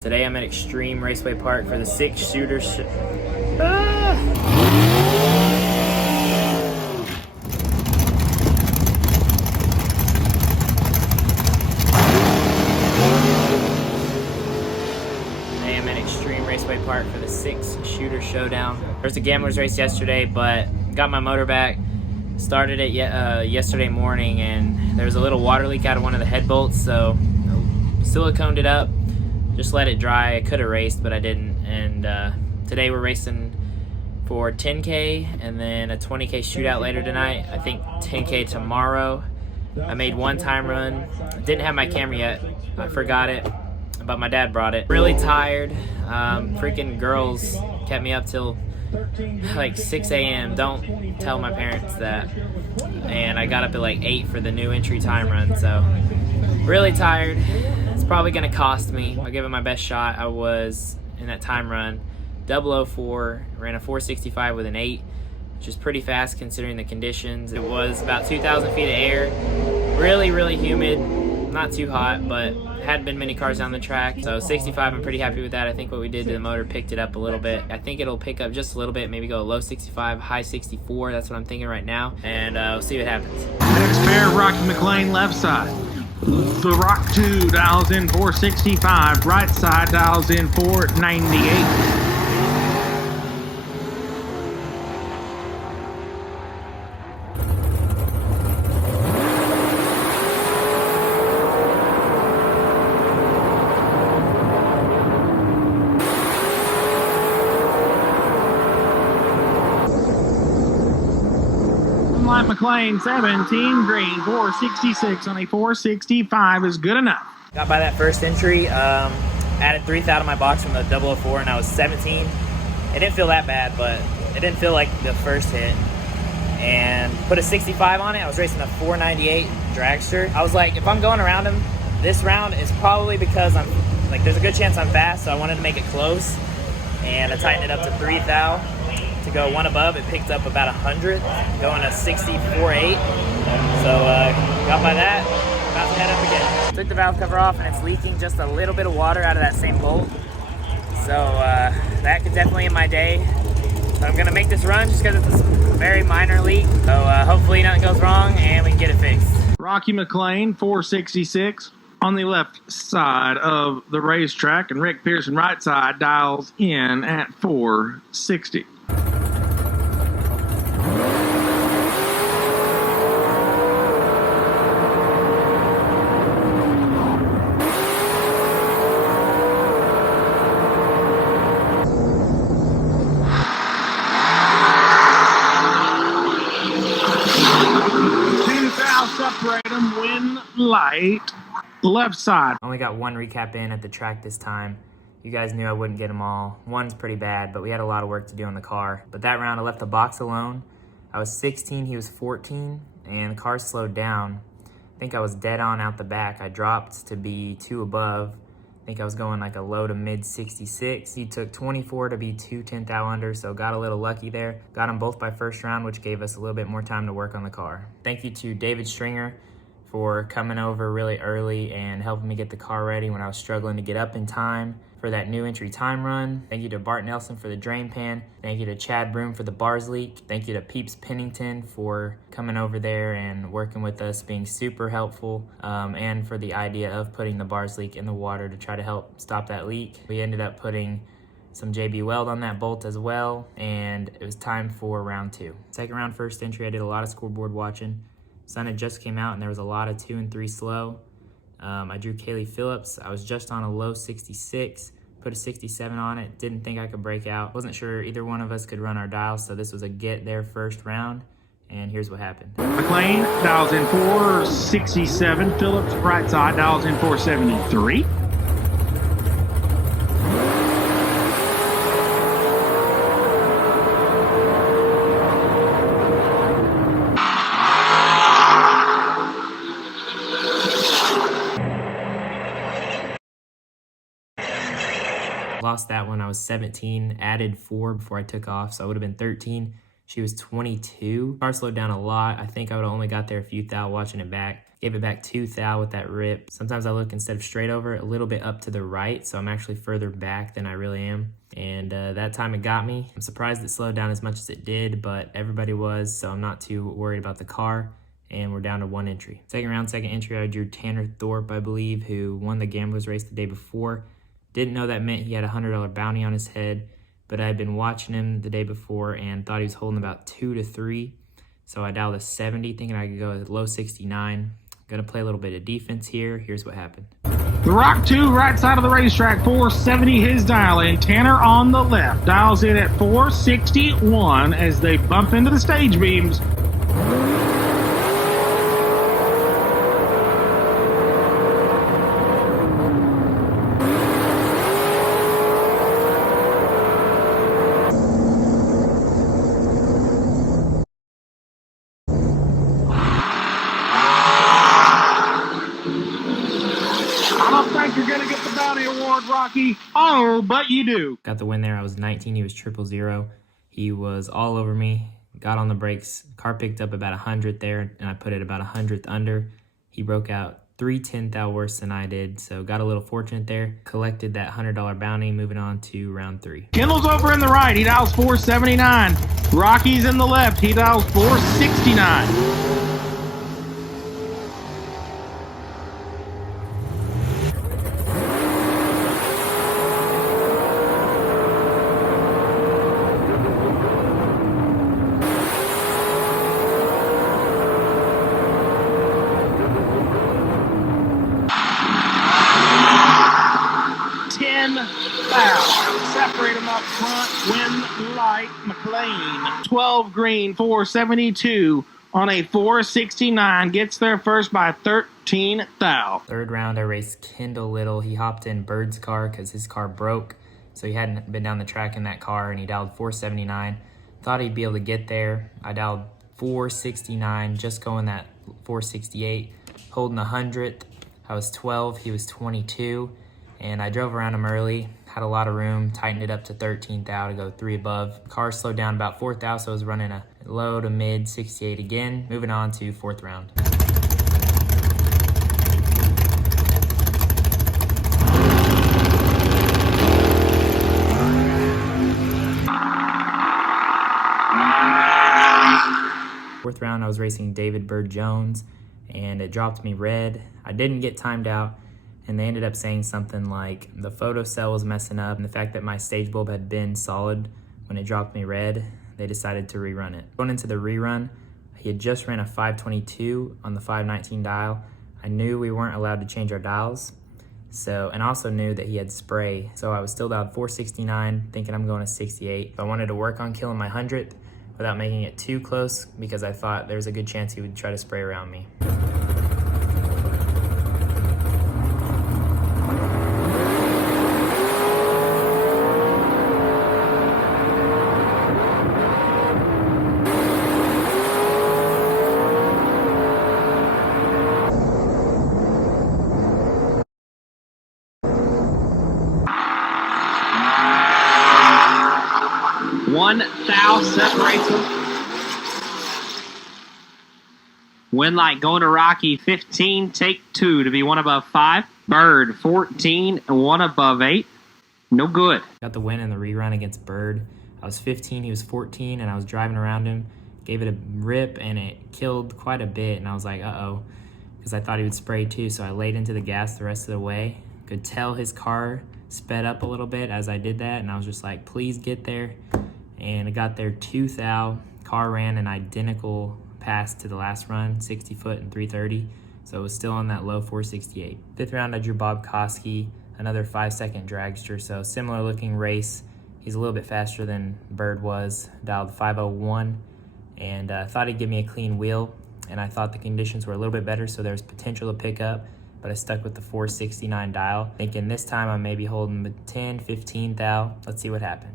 Today I'm at Xtreme Raceway Park for the Six Shooter Showdown. There was a gamblers race yesterday, but got my motor back. Started it yesterday morning, and there was a little water leak out of one of the head bolts, so siliconed it up. Just let it dry. I could have raced, but I didn't. And today we're racing for 10K and then a 20K shootout later tonight. I think 10K tomorrow. I made one time run. Didn't have my camera yet. I forgot it, but my dad brought it. Really tired. Freaking girls kept me up till like 6 a.m. Don't tell my parents that. And I got up at like 8 for the new entry time run, so really tired. It's probably gonna cost me. I'll give it my best shot. I was in that time run 004, ran a 465 with an 8, which is pretty fast considering the conditions. It was about 2,000 feet of air, really humid, not too hot, but hadn't been many cars down the track. So 65, I'm pretty happy with that. I think what we did to the motor picked it up a little bit. I think it'll pick up just a little bit, maybe go low 65, high 64. That's what I'm thinking right now, and we'll see what happens. Next pair, Rocky McLean left side. The Rock 2 dials in 465, right side dials in 498. Light McLean 17, green 466 on a 465 is good enough. Got by that first entry, added 3th out of my box from the 004, and I was 17. It didn't feel that bad, but it didn't feel like the first hit. And put a 65 on it. I was racing a 498 dragster. I was like, if I'm going around him this round, it's probably because I'm like, there's a good chance I'm fast, so I wanted to make it close. And I tightened it up to 3 thou. To go one above, it picked up about 100, going a 64.8. So got by that, about to head up again. Took the valve cover off, and it's leaking just a little bit of water out of that same bolt. So that could definitely end my day. So I'm gonna make this run just because it's a very minor leak. So hopefully nothing goes wrong and we can get it fixed. Rocky McLean 466 on the left side of the racetrack, and Rick Pearson right side dials in at 460. Separate them, win light, left side. Only got one recap in at the track this time. You guys knew I wouldn't get them all. One's pretty bad, but we had a lot of work to do on the car. But that round I left the box alone. I was 16, he was 14, and the car slowed down. I think I was dead on out the back. I dropped to be 2 above. I think I was going like a low to mid 66. He took 24 to be 2 10th thou under, so got a little lucky there. Got them both by first round, which gave us a little bit more time to work on the car. Thank you to David Stringer for coming over really early and helping me get the car ready when I was struggling to get up in time for that new entry time run. Thank you to Bart Nelson for the drain pan. Thank you to Chad Broom for the bars leak. Thank you to Peeps Pennington for coming over there and working with us, being super helpful, and for the idea of putting the bars leak in the water to try to help stop that leak. We ended up putting some JB Weld on that bolt as well, and it was time for round 2. Second round, first entry, I did a lot of scoreboard watching. Sun had just came out and there was a lot of 2 and 3 slow. I drew Kaylee Phillips. I was just on a low 66, put a 67 on it. Didn't think I could break out. Wasn't sure either one of us could run our dials, so this was a get there first round, and here's what happened. McLean dials in 467. Phillips right side dials in 473. Lost that one. I was 17, added 4 before I took off, so I would have been 13. She was 22. Car slowed down a lot. I think I would have only got there a few thou watching it back. Gave it back 2 thou with that rip. Sometimes I look, instead of straight over, a little bit up to the right, so I'm actually further back than I really am. And that time it got me. I'm surprised it slowed down as much as it did, but everybody was, so I'm not too worried about the car. And we're down to 1 entry. Second round, second entry, I drew Tanner Thorpe, I believe, who won the Gamblers race the day before. Didn't know that meant he had a $100 bounty on his head, but I had been watching him the day before and thought he was holding about 2 to 3. So I dialed a 70, thinking I could go at low 69. Gonna play a little bit of defense here. Here's what happened. The Rock 2, right side of the racetrack, 470 his dial in. Tanner on the left dials in at 461 as they bump into the stage beams. You're gonna get the bounty award, Rocky. Oh, but you do. Got the win there. I was 19. He was 000. He was all over me. Got on the brakes. Car picked up about 100 there, and I put it about 100th under. He broke out 3/10 thou worse than I did, so got a little fortunate there. Collected that $100 bounty. Moving on to round 3. Kendall's over in the right. He dials 479. Rocky's in the left. He dials 469. Separate them up front. Win light McLean. 12 green, 472 on a 469. Gets there first by 13 thou. Third round, I raced Kendall Little. He hopped in Bird's car because his car broke. So he hadn't been down the track in that car, and he dialed 479. Thought he'd be able to get there. I dialed 469, just going that 468. Holding 100th. I was 12, he was 22. And I drove around him early, had a lot of room, tightened it up to 13 thou to go 3 above. Car slowed down about 4 thou, so I was running a low to mid 68 again. Moving on to 4th round. Fourth round, I was racing David Bird Jones, and it dropped me red. I didn't get timed out, and they ended up saying something like the photo cell was messing up, and the fact that my stage bulb had been solid when it dropped me red, they decided to rerun it. Going into the rerun, he had just ran a 522 on the 519 dial. I knew we weren't allowed to change our dials, and also knew that he had spray, so I was still dialed 469, thinking I'm going to 68. So I wanted to work on killing my 100th without making it too close, because I thought there was a good chance he would try to spray around me. One thou separates them. Win light going to Rocky. 15, take 2 to be 1 above 5. Bird 14, 1 above 8. No good. Got the win in the rerun against Bird. I was 15, he was 14, and I was driving around him. Gave it a rip, and it killed quite a bit, and I was like, uh-oh, because I thought he would spray too, so I laid into the gas the rest of the way. Could tell his car sped up a little bit as I did that, and I was just like, please get there. And it got there 2 thou. Car ran an identical pass to the last run, 60 foot and 330. So it was still on that low 468. Fifth round, I drew Bob Koski, another 5-second dragster. So similar looking race. He's a little bit faster than Bird was. Dialed 501, and thought he'd give me a clean wheel. And I thought the conditions were a little bit better, so there was potential to pick up. But I stuck with the 469 dial, thinking this time I may be holding the 10, 15 thou. Let's see what happened.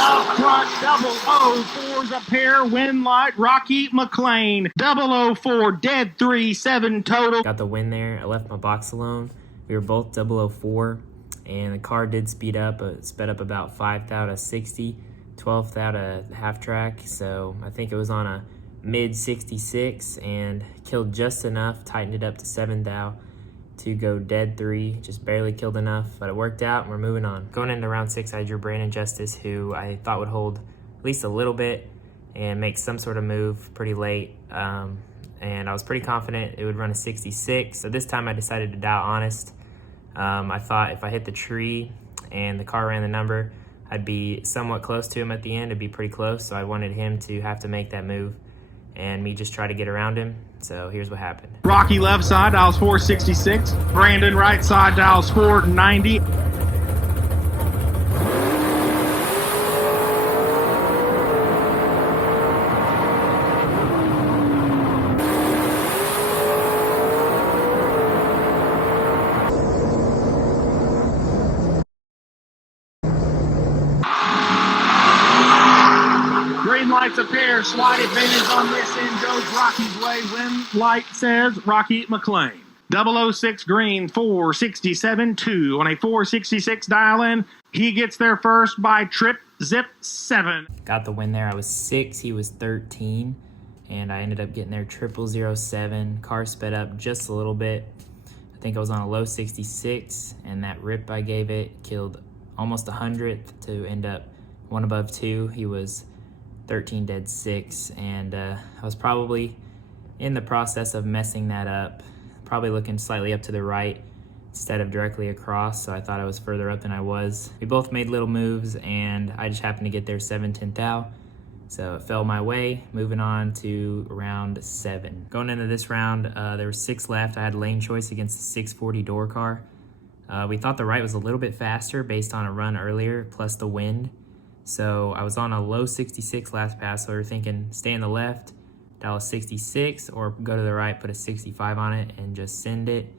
Up front, 004's a pair, win light, Rocky McLean. 004, dead 3-7 total. Got the win there. I left my box alone. We were both 004, and the car did speed up. It sped up about 5th out of 60, 12th out of half track. So I think it was on a mid 66 and killed just enough, tightened it up to 7th out to go dead 3, just barely killed enough, but it worked out and we're moving on. Going into round 6, I drew Brandon Justice, who I thought would hold at least a little bit and make some sort of move pretty late. And I was pretty confident it would run a 66. So this time I decided to dial honest. I thought if I hit the tree and the car ran the number, I'd be somewhat close to him at the end. It'd be pretty close, so I wanted him to have to make that move and me just try to get around him. So here's what happened. Rocky left side dials 466. Brandon right side dials 490. Green lights a pair, slight advantage on this end goes Rocky's way. Win light says Rocky McLean. 006 green, 467 2 on a 466 dial in. He gets there first by trip zip 7. Got the win there. I was 6, he was 13, and I ended up getting there 0007. Car sped up just a little bit. I think I was on a low 66, and that rip I gave it killed almost 100th to end up 1 above 2. He was 13 dead 6, and I was probably in the process of messing that up, probably looking slightly up to the right instead of directly across, so I thought I was further up than I was. We both made little moves, and I just happened to get there 7/10 out, so it fell my way. Moving on to round 7. Going into this round, there were 6 left. I had lane choice against the 640 door car. We thought the right was a little bit faster based on a run earlier, plus the wind. So I was on a low 66 last pass, so we were thinking stay in the left, dial a 66, or go to the right, put a 65 on it, and just send it.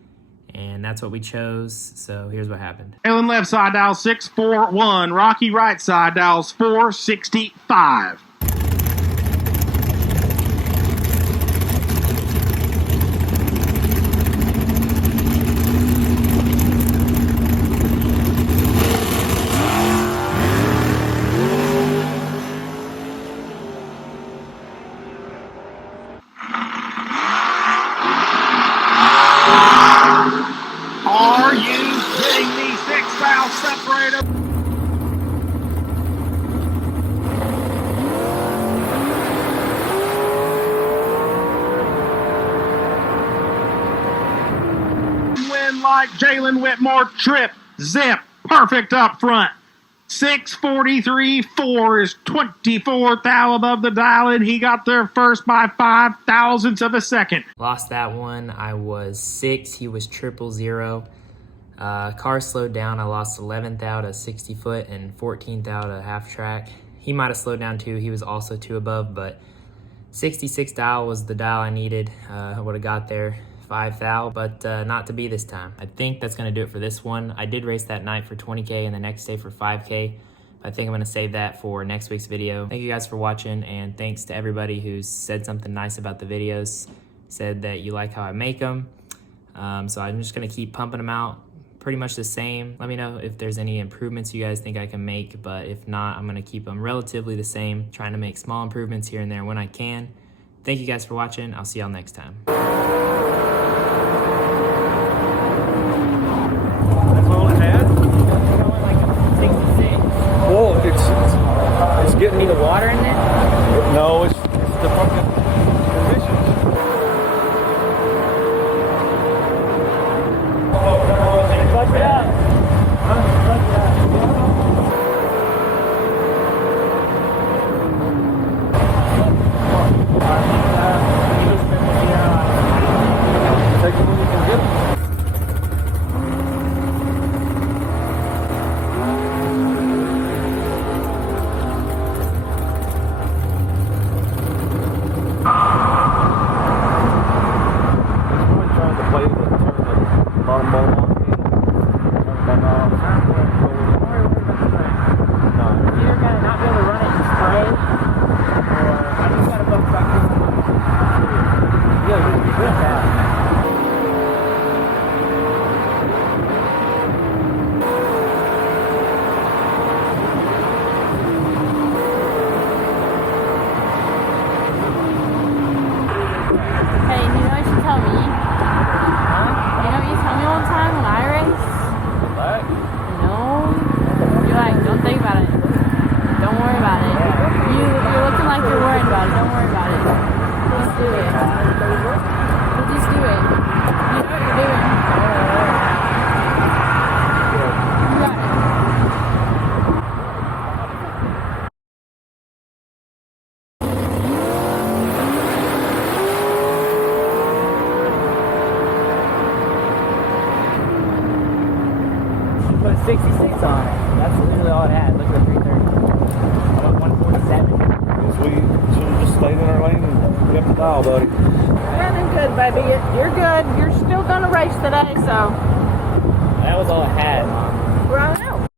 And that's what we chose, so here's what happened. Ellen left side dials 641. Rocky right side dials 465. Are you kidding me? 6-valve separator. Win like Jalen Whitmore, trip, zip, perfect up front. 643.4 is 24th out above the dial, and he got there first by 5 thousandths of a second. Lost that one. I was 6, he was 000. Car slowed down. I lost 11th out of 60 foot and 14th out of half track. He might have slowed down too. He was also 2 above, but 66 dial was the dial I needed. I would have got there 5 thou, but not to be this time. I think that's gonna do it for this one. I did race that night for 20K and the next day for 5K. I think I'm gonna save that for next week's video. Thank you guys for watching, and thanks to everybody who's said something nice about the videos, said that you like how I make them. So I'm just gonna keep pumping them out pretty much the same. Let me know if there's any improvements you guys think I can make, but if not, I'm gonna keep them relatively the same, trying to make small improvements here and there when I can. Thank you guys for watching. I'll see y'all next time. Whoa, it's getting me the water in there? No, it's the fucking conditions. Clutch it out. Huh? Clutch it out. Take it when you can get it. style, buddy. Running good, baby. You're good. You're still gonna race today, so. That was all I had, Mom. Well, I know.